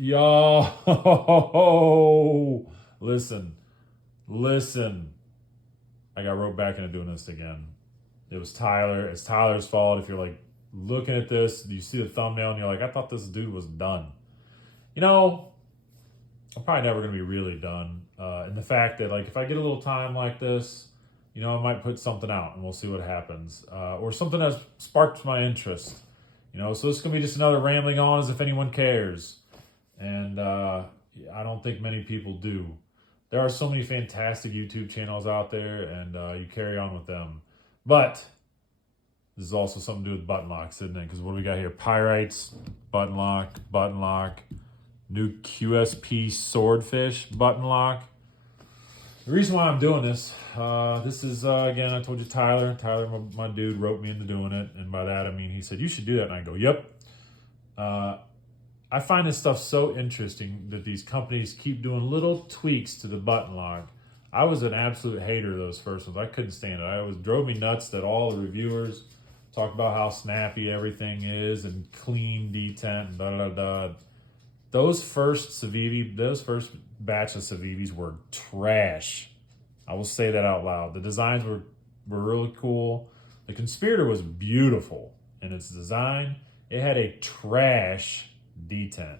Yo, listen, listen. I got roped back into doing this again. It was Tyler. It's Tyler's fault. If you're like looking at this, you see the thumbnail and you're like, I thought this dude was done. You know, I'm probably never going to be really done. And the fact that, like, if I get a little time like this, you know, I might put something out and we'll see what happens. Or something that sparked my interest. You know, so this is going to be just another rambling on as if anyone cares. And I don't think many people do. There are so many fantastic YouTube channels out there, and you carry on with them. But this is also something to do with Buttonlocks, isn't it? Because what do we got here? Pyrites, Buttonlock, new QSP Swordfish Buttonlock. The reason why I'm doing this, this is, again, I told you Tyler. Tyler, my dude, roped me into doing it. And by that, I mean, he said, you should do that. And I go, yep. I find this stuff so interesting that these companies keep doing little tweaks to the button lock. I was an absolute hater of those first ones. I couldn't stand it. It drove me nuts that all the reviewers talk about how snappy everything is and clean detent and da-da-da. Those first batch of Civivis were trash. I will say that out loud. The designs were really cool. The Conspirator was beautiful in its design. It had a trash detent.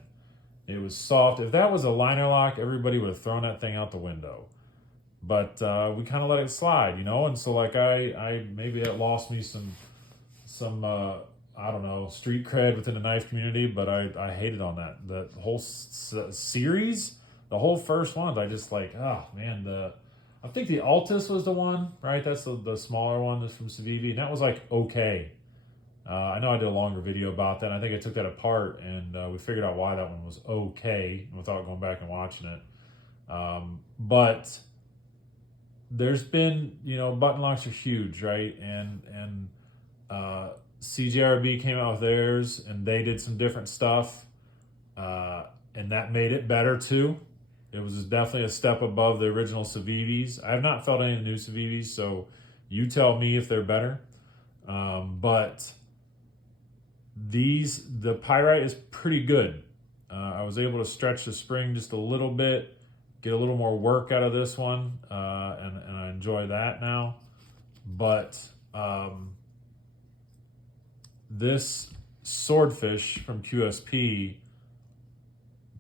It was soft. If that was a liner lock, everybody would have thrown that thing out the window. But we kind of let it slide, you know. And so, like, I maybe that lost me some I don't know, street cred within the knife community. But I hated on that. The whole series, the whole first ones, I just like, oh man, I think the Altus was the one, right? That's the smaller one that's from Civivi, and that was like okay. I know I did a longer video about that. I think I took that apart and we figured out why that one was okay without going back and watching it. But there's been, you know, button locks are huge, right? And CJRB came out with theirs and they did some different stuff. And that made it better too. It was definitely a step above the original Civivis. I have not felt any of the new Civivis, so you tell me if they're better. But the Pyrite is pretty good. I was able to stretch the spring just a little bit, get a little more work out of this one, and I enjoy that now. But this Swordfish from QSP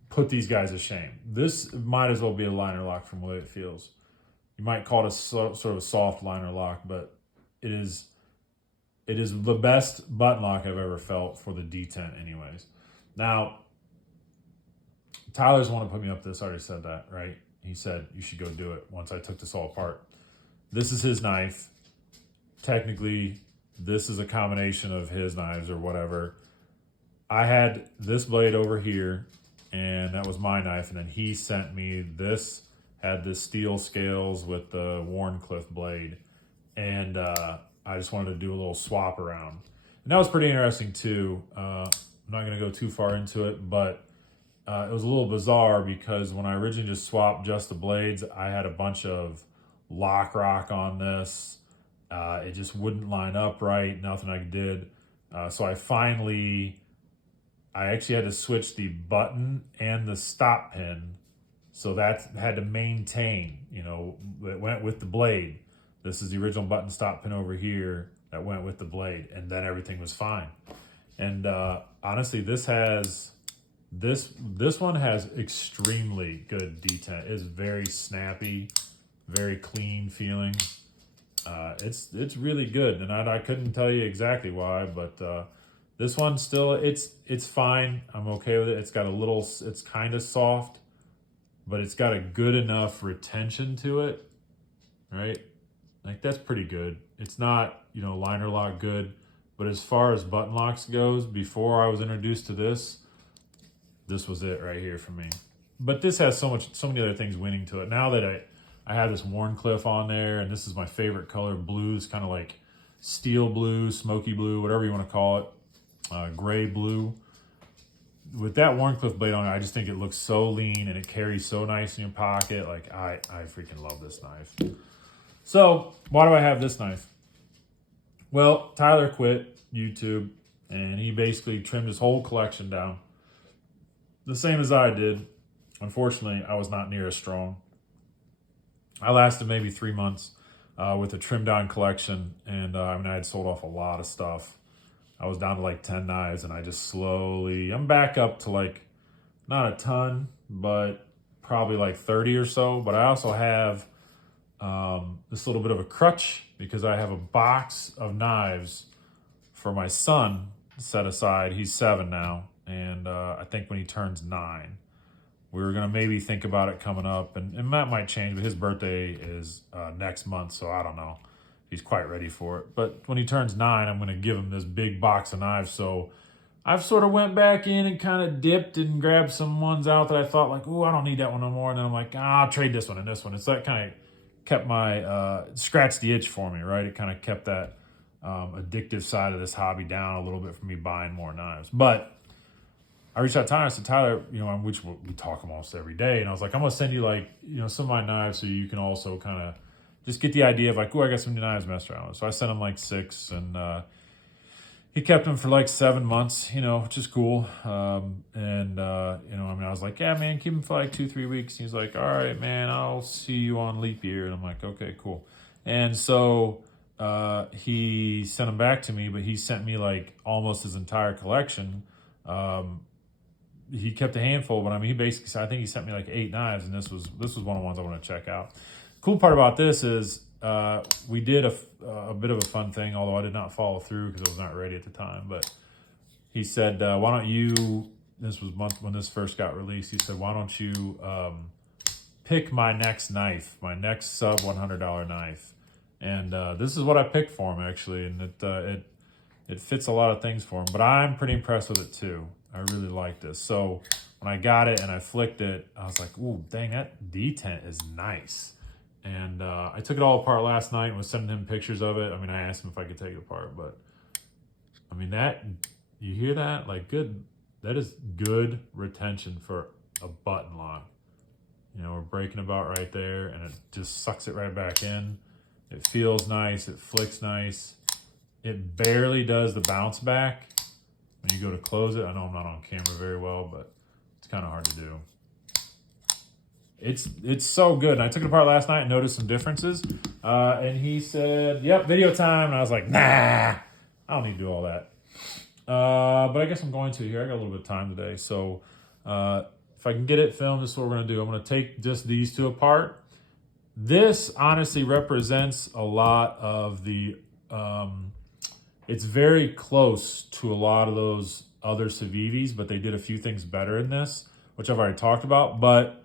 put these guys to shame. This might as well be a liner lock from the way it feels. You might call it a sort of a soft liner lock, but it is the best button lock I've ever felt for the detent anyways. Now, Tyler's the one to put me up this. I already said that, right? He said, you should go do it once I took this all apart. This is his knife. Technically, this is a combination of his knives or whatever. I had this blade over here, and that was my knife. And then he sent me this, had the steel scales with the Warncliffe blade. And I just wanted to do a little swap around. And that was pretty interesting too. I'm not going to go too far into it, but it was a little bizarre because when I originally just swapped just the blades, I had a bunch of lock rock on this. It just wouldn't line up right. Nothing I did. So I actually had to switch the button and the stop pin. So that had to maintain, you know, it went with the blade. This is the original button stop pin over here that went with the blade, and then everything was fine. And honestly, this one has extremely good detent. It's very snappy, very clean feeling. It's really good, and I couldn't tell you exactly why, but this one still it's fine. I'm okay with it. It's kind of soft, but it's got a good enough retention to it, right? Like, that's pretty good. It's not, you know, liner lock good, but as far as button locks goes, before I was introduced to this was it right here for me. But this has so many other things winning to it. Now that I have this Warncliffe on there, and this is my favorite color, blue. It's kind of like steel blue, smoky blue, whatever you want to call it, gray blue. With that Warncliffe blade on it, I just think it looks so lean and it carries so nice in your pocket. Like, I freaking love this knife. So, why do I have this knife? Well, Tyler quit YouTube, and he basically trimmed his whole collection down. the same as I did. Unfortunately, I was not near as strong. I lasted maybe 3 months with a trimmed down collection, and I had sold off a lot of stuff. I was down to like 10 knives, and I just slowly, I'm back up to like, not a ton, but probably like 30 or so. But I also have this little bit of a crutch because I have a box of knives for my son set aside. He's 7 now, and I think when he turns 9, we were gonna maybe think about it coming up, and that might change, but his birthday is next month, so I don't know if he's quite ready for it. But when he turns 9, I'm gonna give him this big box of knives. So I've sort of went back in and kind of dipped and grabbed some ones out that I thought like, oh, I don't need that one no more. And then I'm like, I'll trade this one and this one. It's that kind of kept my, scratched the itch for me, right? It kind of kept that addictive side of this hobby down a little bit for me buying more knives. But I reached out to Tyler. I said, Tyler, which we talk almost every day. And I was like, I'm going to send you like, some of my knives so you can also kind of just get the idea of like, oh, I got some new knives messed around with. So I sent him like 6, and he kept them for like 7 months, which is cool. I was like, yeah, man, keep them for like 2-3 weeks. He's like, all right, man, I'll see you on leap year. And I'm like, okay, cool. And so he sent them back to me, but he sent me like almost his entire collection. He kept a handful, but he basically said, I think he sent me like 8 knives, and this was one of the ones I want to check out. Cool part about this is we did a bit of a fun thing, although I did not follow through because I was not ready at the time. But he said, why don't you, this was when this first got released, he said, why don't you pick my next knife, my next sub $100 knife. And this is what I picked for him, actually, and it fits a lot of things for him. But I'm pretty impressed with it, too. I really like this. So when I got it and I flicked it, I was like, ooh, dang, that detent is nice. And I took it all apart last night and was sending him pictures of it. I asked him if I could take it apart, but that, you hear that? Like, good, that is good retention for a button lock. We're breaking about right there, and it just sucks it right back in. It feels nice. It flicks nice. It barely does the bounce back when you go to close it. I know I'm not on camera very well, but it's kind of hard to do. It's so good. And I took it apart last night and noticed some differences. And he said, yep, video time. And I was like, nah, I don't need to do all that. But I guess I'm going to here. I got a little bit of time today. So if I can get it filmed, this is what we're going to do. I'm going to take just these 2 apart. This honestly represents a lot of the, it's very close to a lot of those other Civivis, but they did a few things better in this, which I've already talked about. But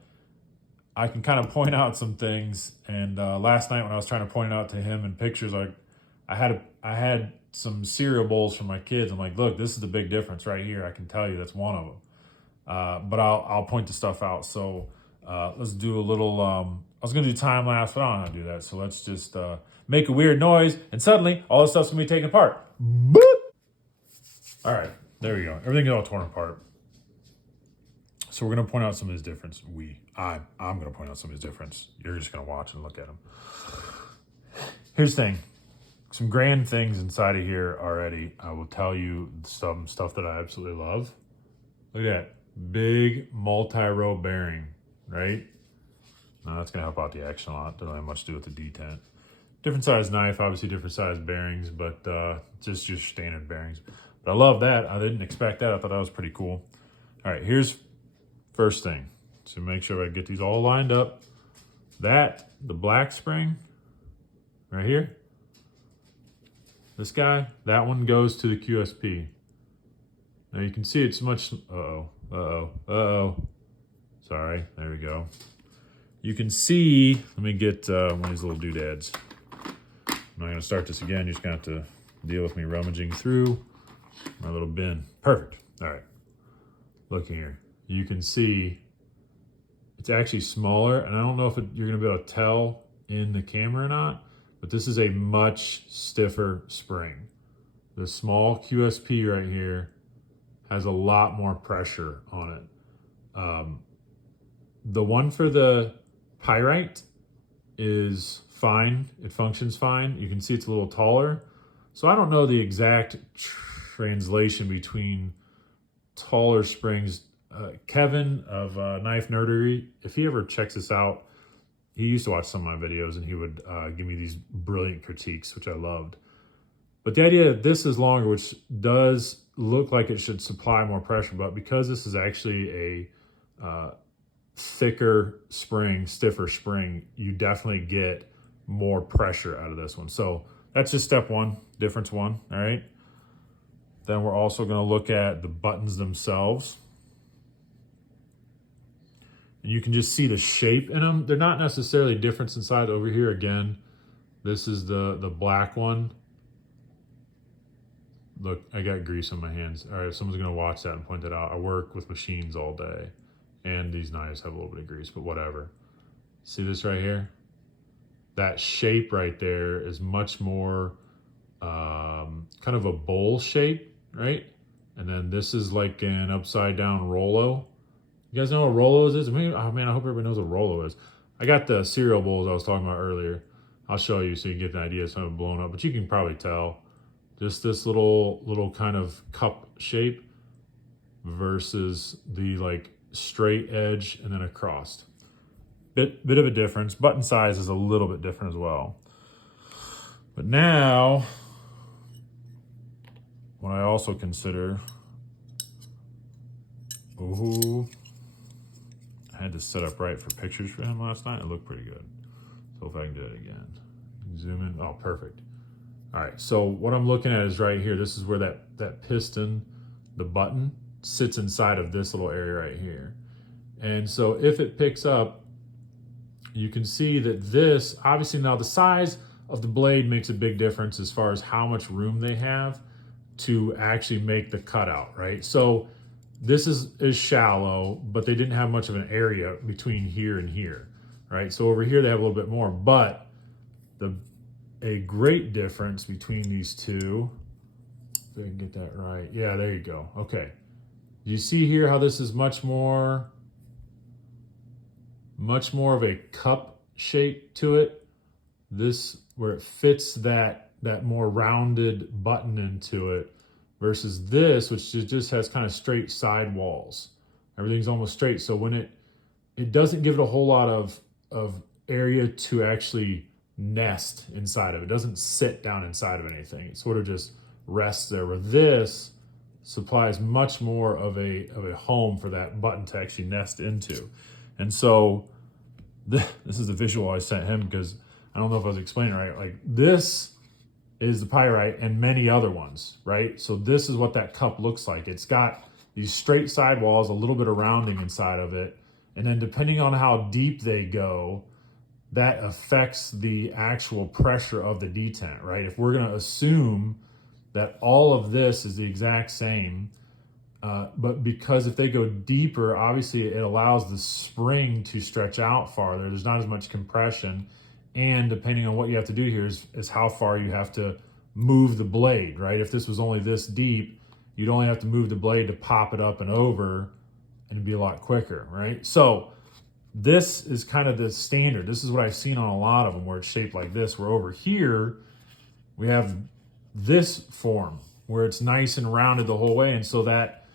I can kind of point out some things. And last night when I was trying to point it out to him in pictures, I had some cereal bowls for my kids. I'm like, look, this is the big difference right here. I can tell you that's one of them. But I'll point the stuff out. So let's do a little, I was going to do time lapse, but I don't know how to do that. So let's just make a weird noise. And suddenly all this stuff's going to be taken apart. Boop! All right, there we go. Everything's all torn apart. So we're going to point out some of his difference. I'm going to point out some of his difference. You're just going to watch and look at him. Here's the thing. Some grand things inside of here already. I will tell you some stuff that I absolutely love. Look at that. Big multi-row bearing, right? Now that's going to help out the action a lot. Doesn't have much to do with the detent. Different size knife, obviously different size bearings, but just your standard bearings. But I love that. I didn't expect that. I thought that was pretty cool. All right, here's first thing. So make sure I get these all lined up. The black spring right here. This guy, that one goes to the QSP. Now you can see it's much, sorry, there we go. You can see, let me get one of these little doodads. I'm not gonna start this again. You're just gonna have to deal with me rummaging through my little bin. Perfect, all right. Look here, you can see it's actually smaller, and I don't know if you're gonna be able to tell in the camera or not, but this is a much stiffer spring. The small QSP right here has a lot more pressure on it. The one for the Pyrite is fine. It functions fine. You can see it's a little taller. So I don't know the exact translation between taller springs Kevin of Knife Nerdery, if he ever checks this out, he used to watch some of my videos and he would give me these brilliant critiques, which I loved. But the idea that this is longer, which does look like it should supply more pressure, but because this is actually a thicker spring, stiffer spring, you definitely get more pressure out of this one. So that's just step one, difference one, all right? Then we're also gonna look at the buttons themselves. And you can just see the shape in them. They're not necessarily different inside. Over here again, this is the black one. Look, I got grease on my hands. All right, someone's gonna watch that and point that out. I work with machines all day, and these knives have a little bit of grease, but whatever. See this right here? That shape right there is much more kind of a bowl shape, right? And then this is like an upside down Rolo. You guys know what Rolos is? I mean, oh man, I hope everybody knows what Rolo is. I got the cereal bowls I was talking about earlier. I'll show you so you can get an idea of something blown up, but you can probably tell. Just this little kind of cup shape versus the like straight edge and then across. Bit of a difference. Button size is a little bit different as well. But now, what I also consider, ooh, I had to set up right for pictures for him last night. It looked pretty good. So if I can do it again. Zoom in. Oh, perfect. All right, so what I'm looking at is right here. This is where that piston, the button, sits inside of this little area right here. And so if it picks up, you can see that this, obviously now the size of the blade makes a big difference as far as how much room they have to actually make the cutout, right? So this is shallow, but they didn't have much of an area between here and here, right? So over here they have a little bit more, but a great difference between these two, if I can get that right. Yeah, there you go. Okay. You see here how this is much more of a cup shape to it. This, where it fits that more rounded button into it, versus this, which just has kind of straight side walls. Everything's almost straight. So when it doesn't give it a whole lot of area to actually nest inside of it. It doesn't sit down inside of anything. It sort of just rests there, where this supplies much more of a home for that button to actually nest into. And so this is the visual I sent him, because I don't know if I was explaining it right. Like, this is the Pyrite and many other ones, right? So this is what that cup looks like. It's got these straight side walls, a little bit of rounding inside of it. And then depending on how deep they go, that affects the actual pressure of the detent, right? If we're gonna assume that all of this is the exact same, but because if they go deeper, obviously it allows the spring to stretch out farther. There's not as much compression. And depending on what you have to do here is how far you have to move the blade, right? If this was only this deep, you'd only have to move the blade to pop it up and over, and it'd be a lot quicker, right? So this is kind of the standard. This is what I've seen on a lot of them, where it's shaped like this, where over here we have this form where it's nice and rounded the whole way. And so that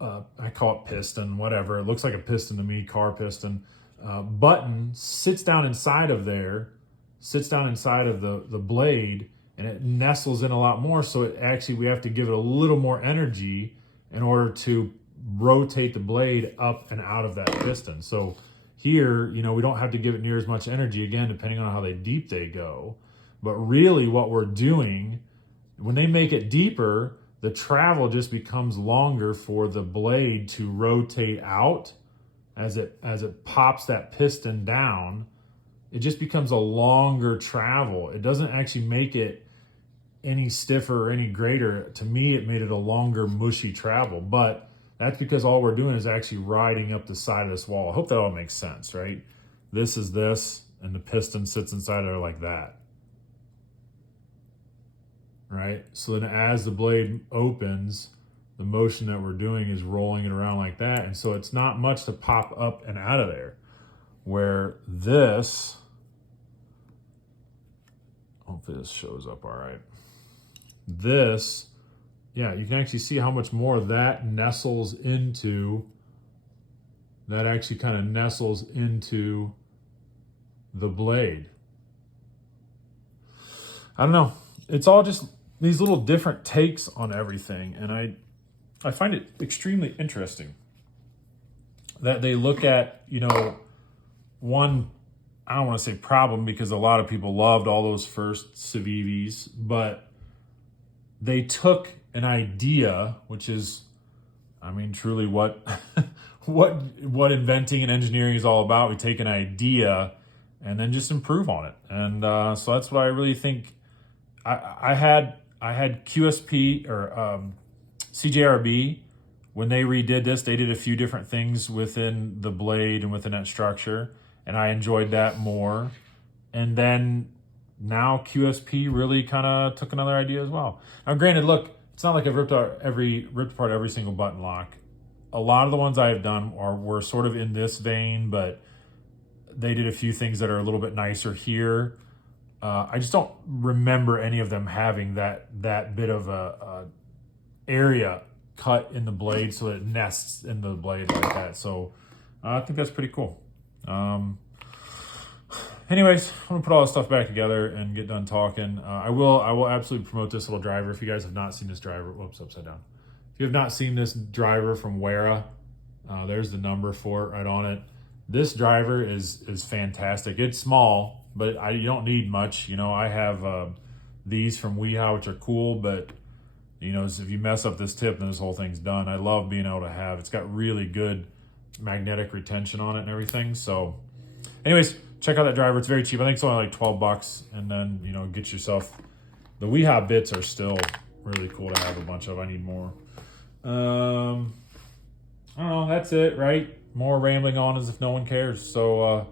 I call it piston, whatever. It looks like a piston to me, car piston. Button sits down inside of there, sits down inside of the blade, and it nestles in a lot more. So it actually, we have to give it a little more energy in order to rotate the blade up and out of that piston. So here, we don't have to give it near as much energy, again, depending on how deep they go. But really what we're doing, when they make it deeper, the travel just becomes longer for the blade to rotate out as it pops that piston down. It just becomes a longer travel. It doesn't actually make it any stiffer or any greater. To me, it made it a longer, mushy travel. But that's because all we're doing is actually riding up the side of this wall. I hope that all makes sense, right? This is this, and the piston sits inside of there like that. Right? So then as the blade opens, the motion that we're doing is rolling it around like that. And so it's not much to pop up and out of there. Where this, hopefully this shows up all right. This yeah, you can actually see how much more that nestles into, that actually kind of nestles into the blade. I don't know. It's all just these little different takes on everything. And I find it extremely interesting that they look at, you know, one, I don't want to say problem because a lot of people loved all those first Civivis, but they took an idea, which is, I mean, truly what what inventing and engineering is all about. We take an idea and then just improve on it. And so that's what I really think. I had QSP or CJRB. When they redid this, they did a few different things within the blade and within that structure, and I enjoyed that more. And then now QSP really kind of took another idea as well. Now, granted, look, it's not like I've ripped apart every single button lock. A lot of the ones I have done were sort of in this vein, but they did a few things that are a little bit nicer here. I just don't remember any of them having that bit of a area cut in the blade so that it nests in the blade like that. So I think that's pretty cool. Anyways, I'm gonna put all this stuff back together and get done talking. I will absolutely promote this little driver. If you guys have not seen this driver, whoops, upside down. If you have not seen this driver from Wera, there's the number for it right on it. This driver is fantastic. It's small, but you don't need much. You know, I have these from Weehaw, which are cool, but you know, if you mess up this tip, then this whole thing's done. I love being able to have, it's got really good magnetic retention on it and everything. So anyways, check out that driver. It's very cheap. I think it's only like 12 bucks. And then, you know, get yourself, the Weehaw bits are still really cool to have a bunch of. I need more. I don't know. That's it, right? More rambling on as if no one cares. So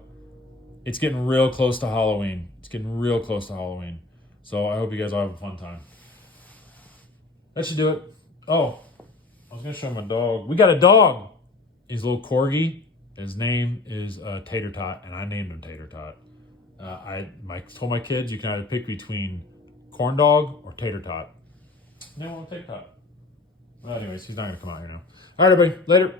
it's getting real close to Halloween. It's getting real close to Halloween. So I hope you guys all have a fun time. That should do it. Oh, I was going to show my dog. We got a dog. He's a little corgi. His name is Tater Tot, and I named him Tater Tot. I told my kids you can either pick between corn dog or Tater Tot. And they want Tater Tot. Well, anyways, he's not going to come out here now. All right, everybody. Later.